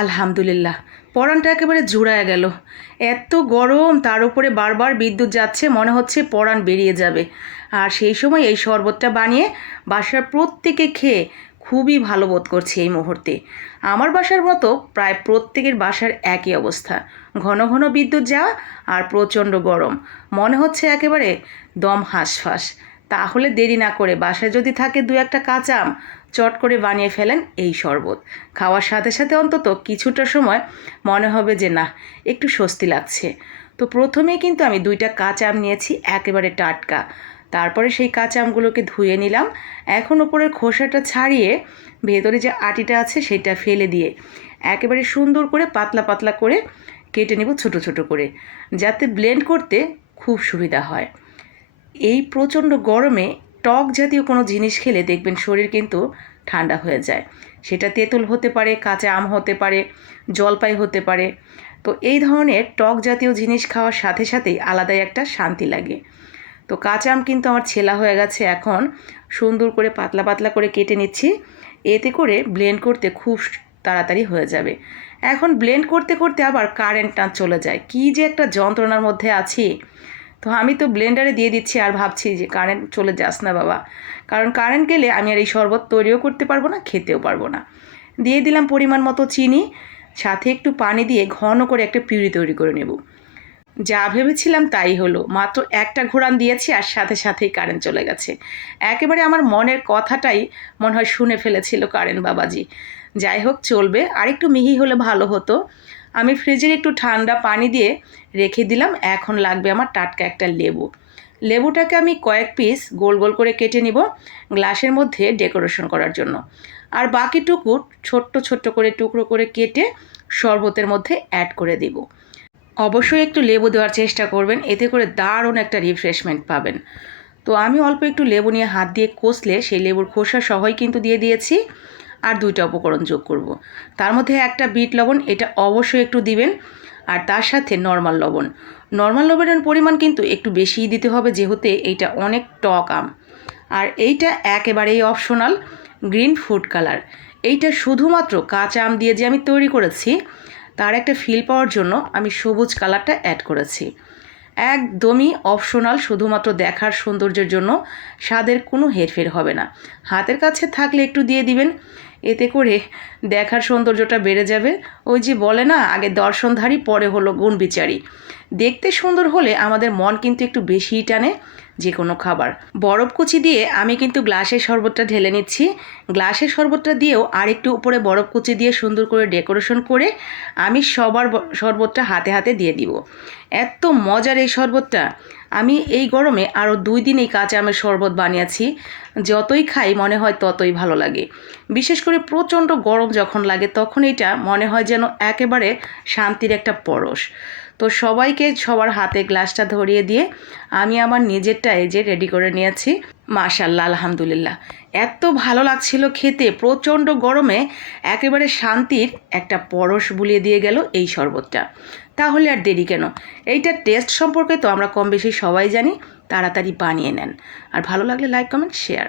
আলহামদুলিল্লাহ। পরানটা একেবারে জুড়ায় গেল। এত গরম, তার উপরে বারবার বিদ্যুৎ যাচ্ছে, মনে হচ্ছে পরান বেরিয়ে যাবে। আর সেই সময় এই শরবতটা বানিয়ে বাসার প্রত্যেকে খেয়ে খুবই ভালো বোধ করছে এই মুহূর্তে। আমার বাসার মতো প্রায় প্রত্যেকের বাসার একই অবস্থা। ঘন ঘন বিদ্যুৎ যাওয়া আর প্রচণ্ড গরম। মনে হচ্ছে একেবারে দম হাঁসফাঁস। তাহলে দেরি না করে বাসায় যদি থাকে দু একটা কাঁচা আম চট করে বানিয়ে ফেলেন এই শরবত। খাওয়ার সাথে সাথে অন্তত কিছুটা সময় মনে হবে যে না একটু স্বস্তি লাগছে। তো প্রথমে কিন্তু আমি দুইটা কাঁচা আম নিয়েছি, একেবারে টাটকা। তারপরে সেই কাঁচা আমগুলোকে ধুয়ে নিলাম। এখন ওপরের খোসাটা ছাড়িয়ে ভেতরে যে আটিটা আছে, সেটা ফেলে দিয়ে একেবারে সুন্দর করে পাতলা পাতলা করে কেটে নেব ছোট ছোট করে, যাতে ব্লেন্ড করতে খুব সুবিধা হয়। এই প্রচণ্ড গরমে টক জাতীয় কোনো জিনিস খেলে দেখবেন শরীর কিন্তু ঠান্ডা হয়ে যায়। সেটা তেঁতুল হতে পারে, কাঁচা আম হতে পারে, জলপাই হতে পারে। তো এই ধরনের টক জাতীয় জিনিস খাওয়ার সাথে সাথেই আলাদাই একটা শান্তি লাগে। তো কাঁচা আম কিন্তু আমার ছেলা হয়ে গেছে, এখন সুন্দর করে পাতলা পাতলা করে কেটে নিচ্ছি। এতে করে ব্লেন্ড করতে খুব তাড়াতাড়ি হয়ে যাবে। এখন ব্লেন্ড করতে করতে আবার কারেন্ট টান চলে যায়। কী যে একটা যন্ত্রণার মধ্যে আছি। তো আমি তো ব্লেন্ডারে দিয়ে দিচ্ছি আর ভাবছি যে কারেন্ট চলে যাস না বাবা। কারণ কারেন্ট গেলে আমি আর এই শরবত তৈরিও করতে পারব না, খেতেও পারব না। দিয়ে দিলাম পরিমাণ মতো চিনি, সাথে একটু পানি দিয়ে ঘন করে একটা পিউরি তৈরি করে নেব। যা ভেবেছিলাম তাই হলো, মাত্র একটা ঘোরান দিয়েছি আর সাথে সাথেই কারেন্ট চলে গেছে। একেবারে আমার মনের কথাটাই মনে হয় শুনে ফেলেছিল কারেন্ট বাবাজি। যাই হোক, চলবে। আর একটু মিহি হলে ভালো হতো। আমি ফ্রিজের একটু ঠান্ডা পানি দিয়ে রেখে দিলাম। এখন লাগবে আমার টাটকা একটা লেবু। লেবুটাকে আমি কয়েক পিস গোল গোল করে কেটে নিব গ্লাসের মধ্যে ডেকোরেশন করার জন্য। আর বাকিটুকু ছোট্ট ছোট্ট করে টুকরো করে কেটে শরবতের মধ্যে অ্যাড করে দিব। অবশ্যই একটু লেবু দেওয়ার চেষ্টা করবেন, এতে করে দারুণ একটা রিফ্রেশমেন্ট পাবেন। তো আমি অল্প একটু লেবু নিয়ে হাত দিয়ে কষলে সেই লেবুর খোসা সহই কিন্তু দিয়ে দিয়েছি। আর দুইটা উপকরণ যোগ করব। তার মধ্যে একটা বিট লবণ, এটা অবশ্যই একটু দিবেন। আর তার সাথে নর্মাল লবণ। নর্মাল লবণের পরিমাণ কিন্তু একটু বেশিই দিতে হবে, যেহেতু এইটা অনেক টক আম। আর এইটা একেবারেই অপশনাল গ্রিন ফুড কালার এইটা শুধুমাত্র কাঁচা আম দিয়ে যে আমি তৈরি করেছি, তার একটা ফিল পাওয়ার জন্য আমি সবুজ কালারটা অ্যাড করেছি। একদমই অপশনাল শুধুমাত্র দেখার সৌন্দর্যের জন্য স্বাদের কোনো হেরফের হবে না। হাতের কাছে থাকলে একটু দিয়ে দিবেন, এতে করে দেখার সৌন্দর্যটা বেড়ে যাবে। ওই যে বলে না, আগে দর্শনধারী, পরে হলো গুণ বিচারী দেখতে সুন্দর হলে আমাদের মন কিন্তু একটু বেশিই টানে। যে কোনো খাবার। বরফ কুচি দিয়ে আমি কিন্তু গ্লাসের শরবতটা ঢেলে নিচ্ছি। গ্লাসের শরবতটা দিয়েও আর একটু উপরে বরফ কুচি দিয়ে সুন্দর করে ডেকোরেশন করে আমি সবার শরবতটা হাতে হাতে দিয়ে দিব। এত মজার এই শরবতটা। আমি এই গরমে আরও দুই দিন এই কাঁচা আমের শরবত বানিয়েছি। যতই খাই মনে হয় ততই ভালো লাগে। বিশেষ করে প্রচণ্ড গরম যখন লাগে তখন এটা মনে হয় যেন একেবারে শান্তির একটা পরশ। তো সবাইকে সবার হাতে গ্লাসটা ধরিয়ে দিয়ে আমি আমার নিজেরটা এই যে রেডি করে নিয়েছি। মাশাল্লাহ আলহামদুলিল্লাহ। এত ভালো লাগছিল খেতে, প্রচণ্ড গরমে একেবারে শান্তির একটা পরশ বুলিয়ে দিয়ে গেল এই শরবতটা। তাহলে আর দেরি কেন? এইটার টেস্ট সম্পর্কে তো আমরা কম বেশি সবাই জানি, তাড়াতাড়ি বানিয়ে নেন। আর ভালো লাগলে লাইক কমেন্ট শেয়ার